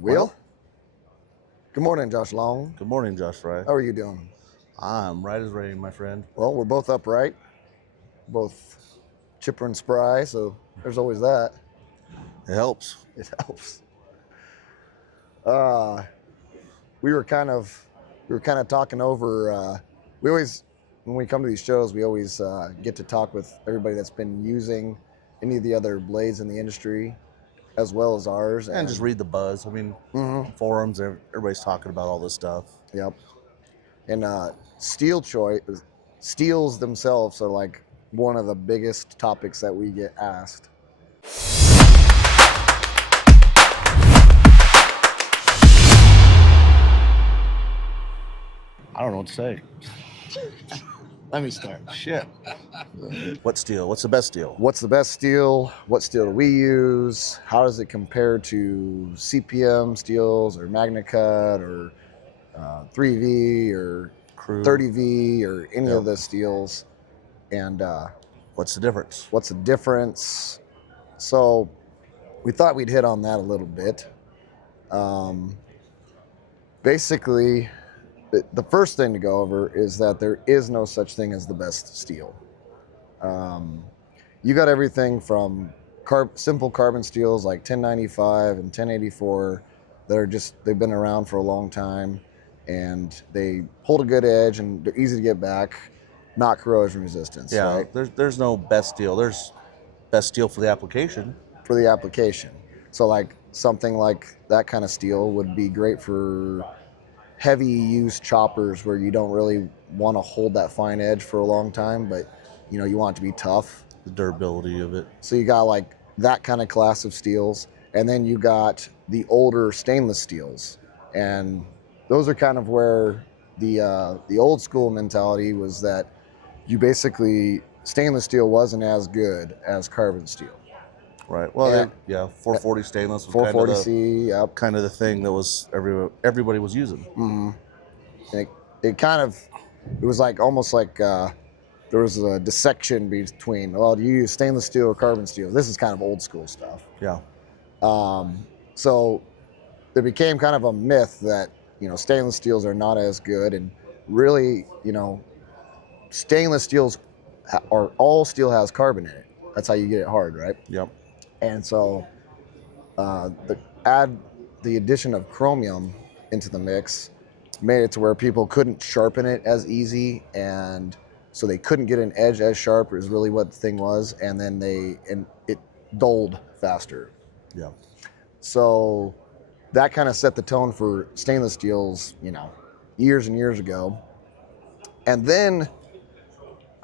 Will? Good morning, Josh Long. Good morning, Josh Fry. How are you doing? I'm right as rain, my friend. Well, we're both upright, both chipper and spry, so there's always that. It helps. It helps. We were kind of talking over. We always, when we come to these shows, we always get to talk with everybody that's been using any of the other blades in the industry, as well as ours, And just read the buzz. I mean, forums, everybody's talking about all this stuff. Yep. And steels themselves are like one of the biggest topics that we get asked. I don't know what to say. Let me start. Shit. What steel? What's the best steel? What's the best steel? What steel do we use? How does it compare to CPM steels or MagnaCut or 3V or Crew. 30V or any of the steels? And what's the difference? What's the difference? So we thought we'd hit on that a little bit. Basically, the first thing to go over is that there is no such thing as the best steel. You got everything from simple carbon steels like 1095 and 1084 that are they've been around for a long time and they hold a good edge and they're easy to get back, not corrosion resistance. Yeah, right? There's no best steel. There's best steel for the application. For the application. So like something like that kind of steel would be great for heavy use choppers where you don't really want to hold that fine edge for a long time, but you want it to be tough. The durability of it. So you got like that kind of class of steels, and then you got the older stainless steels, and those are kind of where the old school mentality was that you basically stainless steel wasn't as good as carbon steel. Right. Well, yeah, 440 stainless was 440C, kind of the thing that was everybody was using. Mm-hmm. It was like almost like there was a dissection between, well, do you use stainless steel or carbon steel? This is kind of old school stuff. Yeah. So there became kind of a myth that stainless steels are not as good, and really stainless steels all steel has carbon in it. That's how you get it hard, right? Yep. And so the addition of chromium into the mix made it to where people couldn't sharpen it as easy, and so they couldn't get an edge as sharp is really what the thing was, and then it dulled faster. Yeah. So that kind of set the tone for stainless steels, years and years ago. And then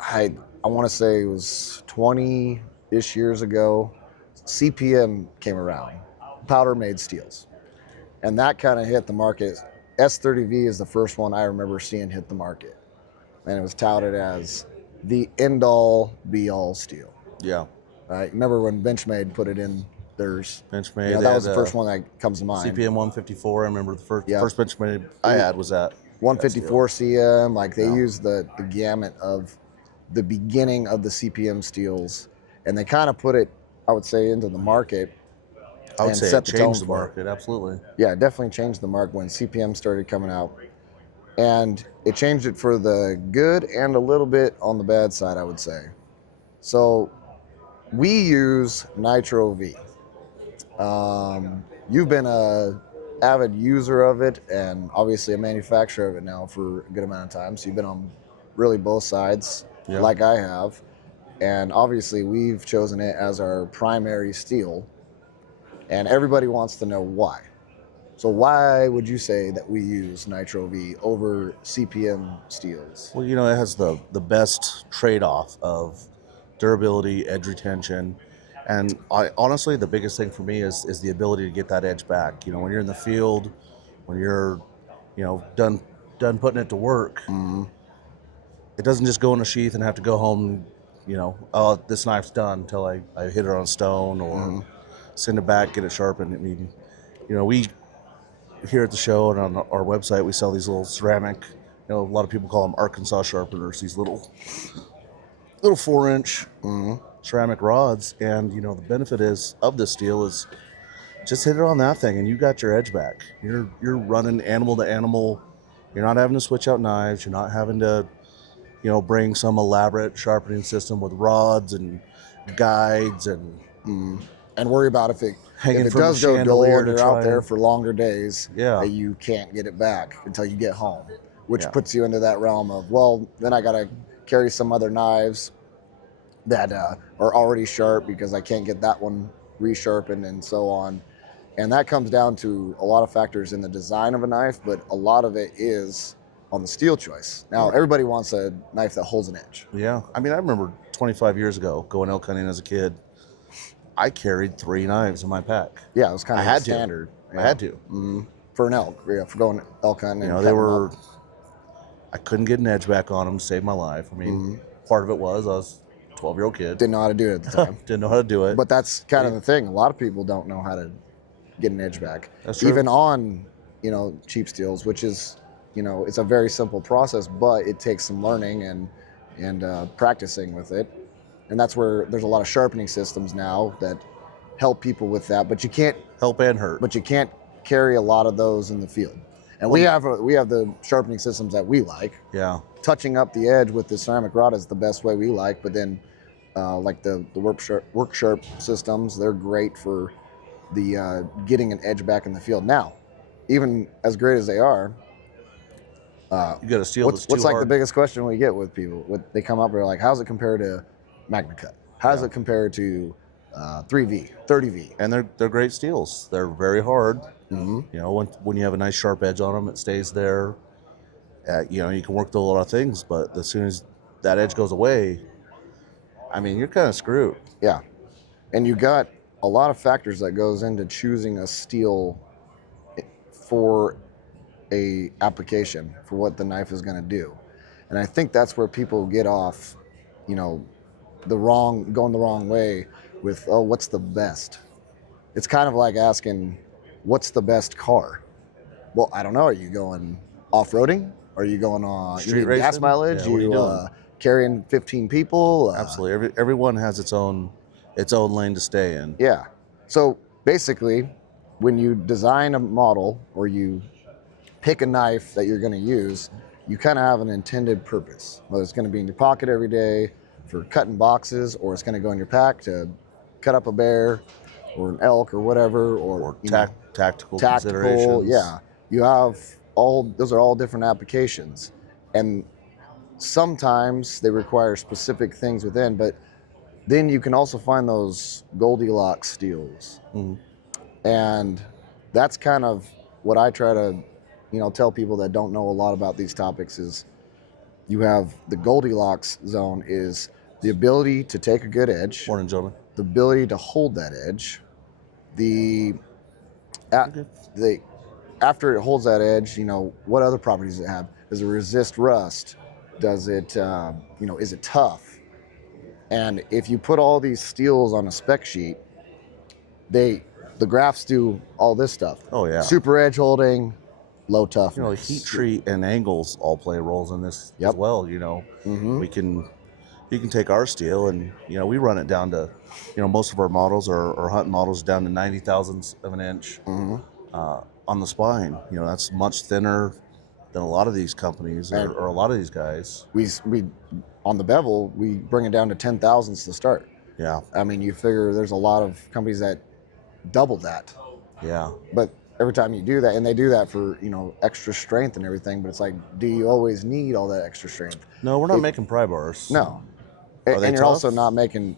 I want to say it was 20-ish years ago, CPM came around, powder made steels, and that kind of hit the market. S30V is the first one I remember seeing hit the market, and it was touted as the end-all be-all steel. Yeah. Right. Remember when Benchmade put it in theirs? Benchmade. That was the first one that comes to mind. CPM 154. I remember the first Benchmade I had was that 154 CM. Like they used the gamut of the beginning of the CPM steels, and they kind of put it, I would say, into the market. I would say it changed the market, absolutely. Yeah, it definitely changed the market when CPM started coming out. And it changed it for the good and a little bit on the bad side, I would say. So we use Nitro V. You've been an avid user of it and obviously a manufacturer of it now for a good amount of time. So you've been on really both sides, like I have. And obviously we've chosen it as our primary steel. And everybody wants to know why. So why would you say that we use Nitro V over CPM steels? Well, it has the best trade-off of durability, edge retention, and honestly, the biggest thing for me is the ability to get that edge back. When you're in the field, when you're, done putting it to work, it doesn't just go in a sheath and have to go home, oh, this knife's done until I hit it on a stone or send it back, get it sharpened. I mean, we here at the show and on our website, we sell these little ceramic, a lot of people call them Arkansas sharpeners, these little 4-inch ceramic rods. And, the benefit of this steel is just hit it on that thing, and you got your edge back. You're running animal to animal. You're not having to switch out knives. You're not having to, bring some elaborate sharpening system with rods and guides and And worry about if hanging it from does the go dull chandelier and to you're try out there and, for longer days, yeah, that you can't get it back until you get home, which yeah, puts you into that realm of, well, then I got to carry some other knives that are already sharp because I can't get that one resharpened and so on. And that comes down to a lot of factors in the design of a knife, but a lot of it is on the steel choice. Now, everybody wants a knife that holds an edge. yeah. I mean, I remember 25 years ago going elk hunting as a kid. I carried 3 knives in my pack. Yeah, it was kind I of had standard. to. I had to. For an elk, for going elk hunting. And They cutting were. them up. I couldn't get an edge back on them to save my life. I mean, part of it was I was a 12-year-old kid. Didn't know how to do it at the time. Didn't know how to do it. But that's kind of the thing. A lot of people don't know how to get an edge back. That's true. Even on, cheap steels, which is, it's a very simple process, but it takes some learning and practicing with it. And that's where there's a lot of sharpening systems now that help people with that. But you can't help and hurt. But you can't carry a lot of those in the field. And we have the sharpening systems that we like. Yeah. Touching up the edge with the ceramic rod is the best way we like. But then, like the work sharp systems, they're great for the getting an edge back in the field. Now, even as great as they are, you got a steel. What's like hard. the biggest question we get with people? They come up, they're like, "How's it compare to Magna Cut? How does it compare to 3V, 30V?" And they're great steels. They're very hard. When you have a nice sharp edge on them, it stays there. You can work through a lot of things, but as soon as that edge goes away, I mean, you're kind of screwed. Yeah, and you got a lot of factors that goes into choosing a steel for a application for what the knife is going to do. And I think that's where people get off, going the wrong way with, oh, what's the best? It's kind of like asking, what's the best car? Well, I don't know. Are you going off-roading? Are you going on Street racing? Gas mileage? Yeah, what are you doing? Carrying 15 people? Absolutely. Everyone has its own lane to stay in. Yeah. So basically, when you design a model or you pick a knife that you're going to use, you kind of have an intended purpose. Whether it's going to be in your pocket every day for cutting boxes, or it's going to go in your pack to cut up a bear or an elk or whatever, or tactical considerations. Yeah, you have those are all different applications, and sometimes they require specific things within, but then you can also find those Goldilocks steels. And that's kind of what I try to tell people that don't know a lot about these topics is you have the Goldilocks zone is the ability to take a good edge. Morning, gentlemen. The ability to hold that edge. After it holds that edge, what other properties does it have? Does it resist rust? Does it, is it tough? And if you put all these steels on a spec sheet, the graphs do all this stuff. Oh yeah. Super edge holding, low toughness. Heat treat and angles all play roles in this as well. You can take our steel and we run it down to, most of our models are hunting models down to 90 thousandths of an inch on the spine. That's much thinner than a lot of these companies or a lot of these guys. We on the bevel we bring it down to 10 thousandths to start. Yeah. I mean, you figure there's a lot of companies that double that. Yeah. But every time you do that, and they do that for, extra strength and everything, but it's like, do you always need all that extra strength? No, we're not making pry bars. No. Are they and you're tough? also not making,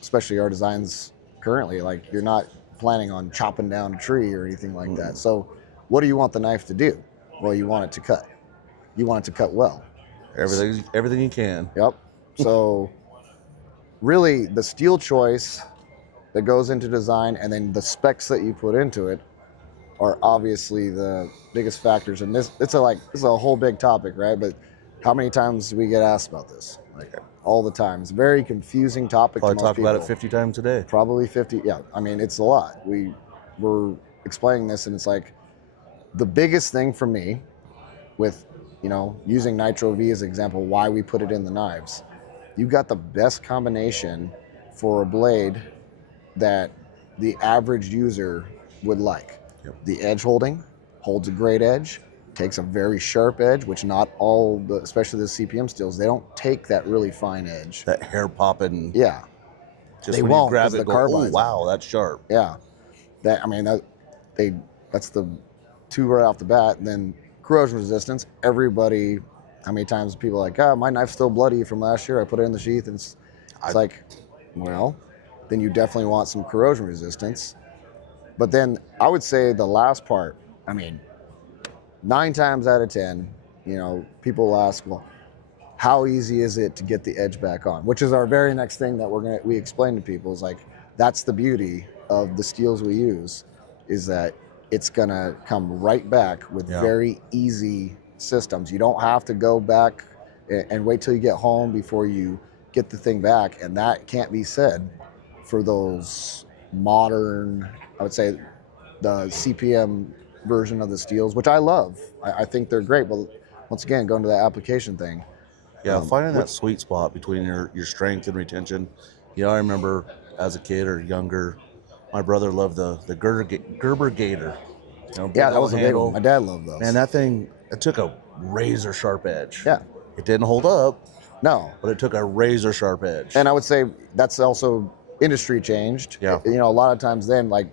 especially our designs currently, like you're not planning on chopping down a tree or anything like that. So what do you want the knife to do? Well, you want it to cut. You want it to cut well. Everything you can. Yep. So really the steel choice that goes into design and then the specs that you put into it are obviously the biggest factors. And this is a whole big topic, right? But how many times do we get asked about this? Like all the time. It's a very confusing topic. Probably to most talk people. about it 50 times a day. Probably 50. Yeah. I mean, it's a lot. We're explaining this and it's like the biggest thing for me with, using Nitro V as an example, why we put it in the knives. You got the best combination for a blade that the average user would like. Yep. The edge holding holds a great edge, takes a very sharp edge, which not all the, especially the CPM steels, they don't take that really fine edge. That hair popping. Yeah. Just They when won't, you grab 'cause it, the go, oh carbides wow, that's sharp. Yeah. That's the two right off the bat. And then corrosion resistance, everybody, how many times people are like, oh, my knife's still bloody from last year. I put it in the sheath, and it's like, well, then you definitely want some corrosion resistance. But then I would say the last part, 9 times out of 10, people ask, well, how easy is it to get the edge back on? Which is our very next thing that we explain to people is like, that's the beauty of the steels we use, is that it's gonna come right back with very easy systems. You don't have to go back and wait till you get home before you get the thing back. And that can't be said for those modern, I would say, the CPM version of the steels, which I love. I think they're great, but once again, going to that application thing. Yeah, finding that sweet spot between your strength and retention. I remember as a kid or younger, my brother loved the Gerber Gator. Yeah, that was a big one. My dad loved those. Man, that thing, it took a razor sharp edge. Yeah. It didn't hold up. No. But it took a razor sharp edge. And I would say that's also industry changed. Yeah. A lot of times then, like,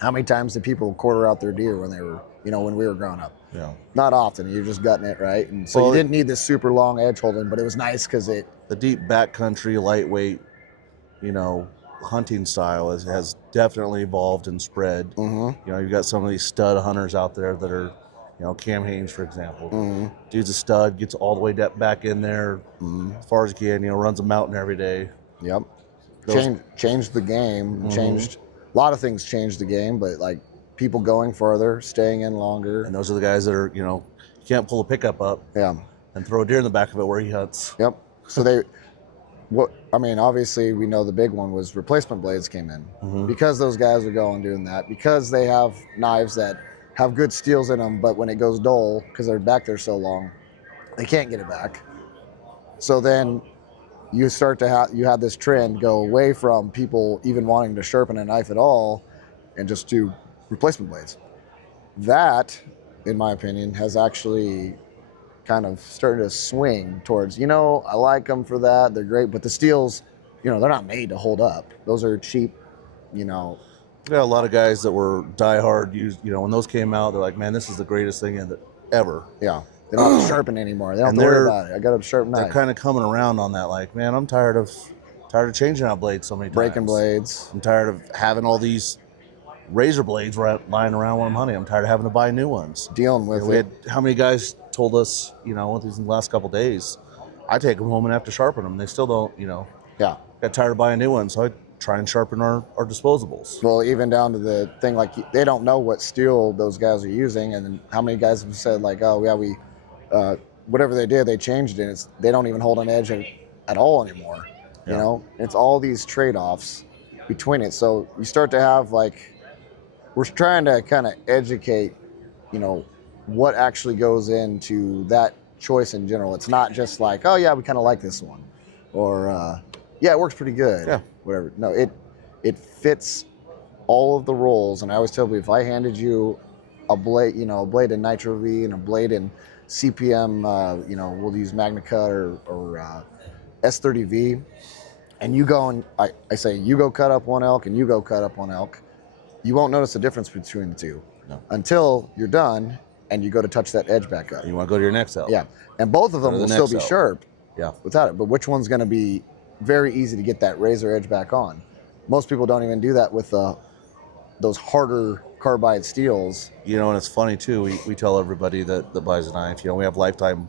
how many times did people quarter out their deer when they were, when we were growing up? Yeah. Not often. You're just gutting it, right? And so you didn't need this super long edge holding, but it was nice because the deep backcountry, lightweight, hunting style has definitely evolved and spread. Mm-hmm. You've got some of these stud hunters out there that are, Cam Haynes, for example. Mm-hmm. Dude's a stud, gets all the way back in there as far as he can, runs a mountain every day. Yep. Changed the game. Mm-hmm. Changed a lot of things. Changed the game, but like people going further, staying in longer. And those are the guys that are, you can't pull a pickup up. Yeah. And throw a deer in the back of it where he hunts. Yep. So obviously we know the big one was replacement blades came in because those guys are going doing that, because they have knives that have good steels in them, but when it goes dull, because they're back there so long, they can't get it back. So then you start to you have this trend go away from people even wanting to sharpen a knife at all and just do replacement blades. That, in my opinion, has actually kind of started to swing towards, I like them for that. They're great, but the steels, they're not made to hold up. Those are cheap, Yeah, a lot of guys that were diehard used, when those came out, they're like, man, this is the greatest thing ever. Yeah. They don't have to sharpen anymore. They don't have to worry about it. I got a sharp knife. They're kind of coming around on that, like, man, I'm tired of changing out blades so many times. Breaking blades. I'm tired of having all these razor blades lying around when I'm hunting. I'm tired of having to buy new ones. Dealing with it. How many guys told us, with these in the last couple of days, I take them home and have to sharpen them. They still don't, Yeah. Got tired of buying new ones, so I try and sharpen our disposables. Well, even down to the thing, like, they don't know what steel those guys are using, and then how many guys have said, like, oh, yeah, we, whatever they did, they changed it. They don't even hold an edge at all anymore. Yeah. It's all these trade-offs between it. So you start to have, like, we're trying to kind of educate, what actually goes into that choice in general. It's not just like, oh yeah, we kind of like this one, or yeah, it works pretty good. Yeah. Whatever. No, it fits all of the roles. And I always tell people, if I handed you a blade, a blade in Nitro V and a blade in CPM, we'll use Magna Cut or S30V, and you go and I say, you go cut up one elk and you go cut up one elk, you won't notice the difference between the two until you're done and you go to touch that edge back up. You want to go to your next elk. Yeah, and both of them will still be sharp. Yeah. Without it, but which one's going to be very easy to get that razor edge back on? Most people don't even do that with those harder carbide steels. And it's funny too. We tell everybody that buys a knife, we have lifetime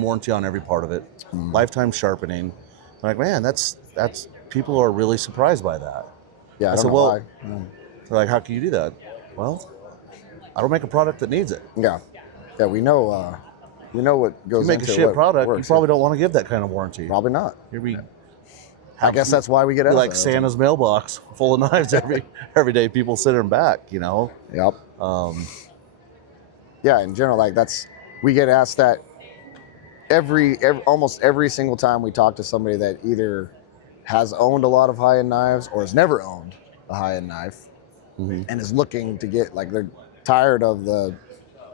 warranty on every part of it, lifetime sharpening. I'm like, man, that's people are really surprised by that. Yeah, I said, well, they're like, how can you do that? Well, I don't make a product that needs it. Yeah, we know what goes into it. You make a shit product, you probably don't want to give that kind of warranty. Probably not. I guess that's why we get like Santa's mailbox full of knives every day. People sit in back, Yep. Yeah, in general, like we get asked that almost every single time we talk to somebody that either has owned a lot of high-end knives or has never owned. a high-end knife Mm-hmm. and is looking to get, like, they're tired of the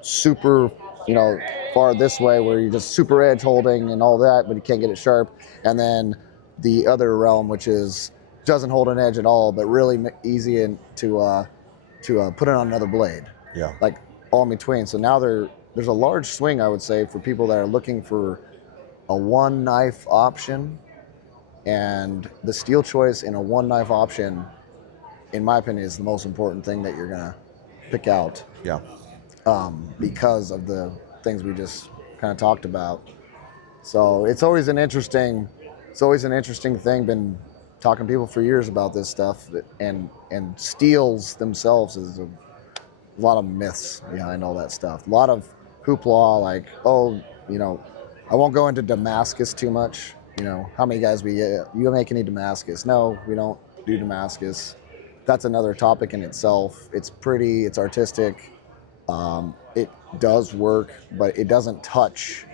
super, you know, far this way where you're just super edge holding and all that, but you can't get it sharp. And then the other realm, which is doesn't hold an edge at all, but really easy to put it on another blade. Yeah. Like all in between. So now there's a large swing, I would say, for people that are looking for a one knife option, and the steel choice in a one knife option, in my opinion, is the most important thing that you're gonna pick out. Yeah. Because of the things we just kind of talked about. So it's always an interesting thing. Been talking to people for years about this stuff, and steels themselves is a lot of myths behind all that stuff. A lot of hoopla, like, oh, you know, I won't go into Damascus too much. You know, how many guys you make any Damascus? No, we don't do Damascus. That's another topic in itself. It's pretty, it's artistic. It does work, but it doesn't touch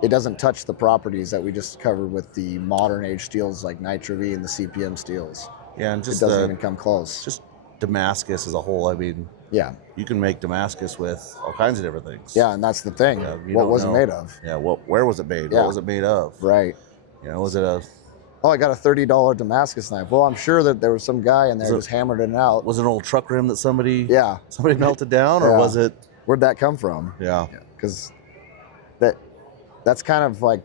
the properties that we just covered with the modern age steels like Nitro V and the CPM steels. Yeah, and just it doesn't even come close. Just Damascus as a whole. I mean, yeah, you can make Damascus with all kinds of different things. Yeah, and that's the thing. What was it made of? Yeah, where was it made? Yeah. What was it made of? Right. You know, was it a? Oh, I got a $30 Damascus knife. Well, I'm sure that there was some guy in there just hammered it out. Was it an old truck rim that somebody somebody melted down, or was it? Where'd that come from? Yeah. Because that's kind of like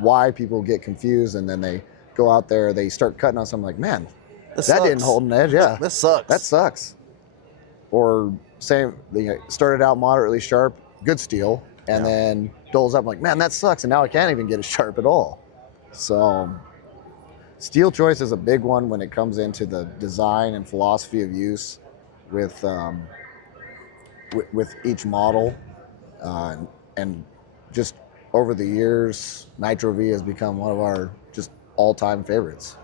why people get confused, and then they go out there, they start cutting on something like, man, that didn't hold an edge. Yeah, this sucks. That sucks. Or say they started out moderately sharp, good steel, and then doles up like, man, that sucks, and now I can't even get it sharp at all. So steel choice is a big one when it comes into the design and philosophy of use with each model, and just over the years, Nitro V has become one of our just all-time favorites.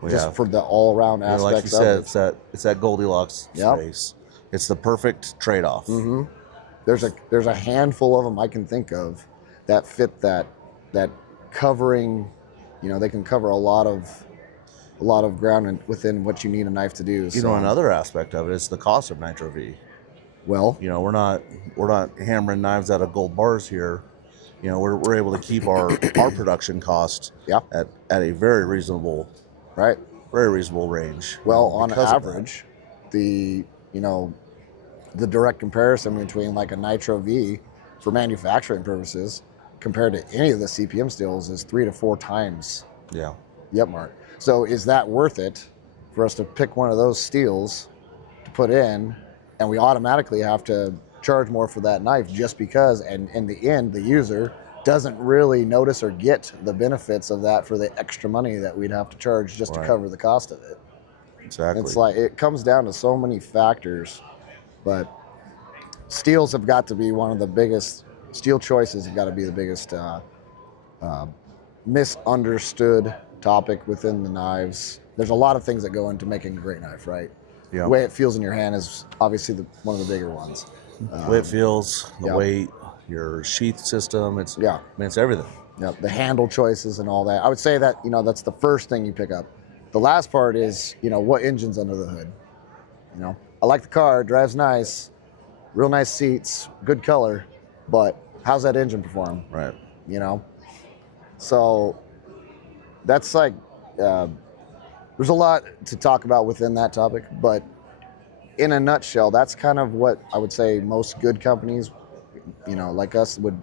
For the all-around aspects like you of said, it. It's that Goldilocks space. It's the perfect trade-off. Mm-hmm. There's a handful of them I can think of that fit that covering. You know, they can cover a lot of ground within what you need a knife to do. You know, another aspect of it is the cost of Nitro V. Well, you know, we're not hammering knives out of gold bars here. You know, we're able to keep our production cost at a very reasonable range. Well, on average, the direct comparison between like a Nitro V for manufacturing purposes compared to any of the CPM steels is 3 to 4 times. Yeah. The upmark. So is that worth it for us to pick one of those steels to put in, and we automatically have to charge more for that knife just because, and in the end, the user doesn't really notice or get the benefits of that for the extra money that we'd have to charge just to cover the cost of it. Exactly. It's like, it comes down to so many factors, but steels have got to be one of the biggest, steel choices have got to be the biggest misunderstood topic within the knives. There's a lot of things that go into making a great knife, right? Yeah. The way it feels in your hand is obviously one of the bigger ones. The way it feels, the weight, your sheath system, it's everything. Yeah, the handle choices and all that. I would say that, that's the first thing you pick up. The last part is, what engine's under the hood. I like the car, it drives nice, real nice seats, good color, but how's that engine perform? Right. So that's like, there's a lot to talk about within that topic, but in a nutshell, that's kind of what I would say most good companies, like us would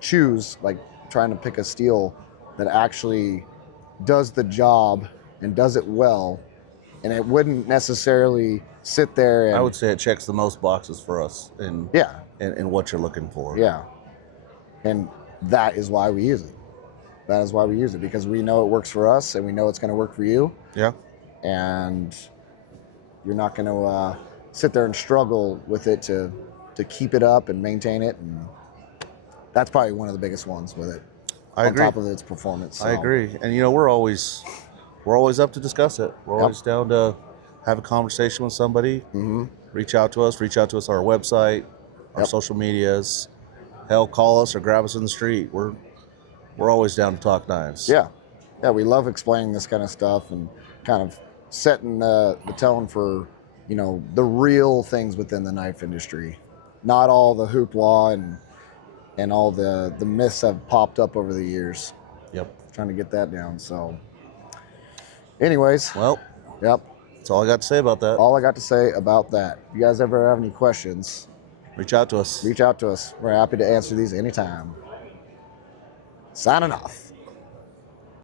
choose, like trying to pick a steel that actually does the job and does it well, and it wouldn't necessarily sit there and... I would say it checks the most boxes for us in what you're looking for. Yeah, and that is why we use it. That is why we use it, because we know it works for us and we know it's going to work for you. Yeah. And you're not going to sit there and struggle with it to keep it up and maintain it. And that's probably one of the biggest ones with it. I agree. On top of its performance. So. I agree. And we're always up to discuss it. We're always down to have a conversation with somebody. Mm-hmm. Reach out to us on our website, our social medias. Hell, call us or grab us in the street. We're always down to talk knives. Yeah. Yeah, we love explaining this kind of stuff and kind of setting the tone for, you know, the real things within the knife industry, not all the hoopla and all the myths have popped up over the years. Yep. Trying to get that down. So, anyways, Well, yep. that's all I got to say about that. All I got to say about that. If you guys ever have any questions, Reach out to us. reach out to us. We're happy to answer these anytime. Signing off.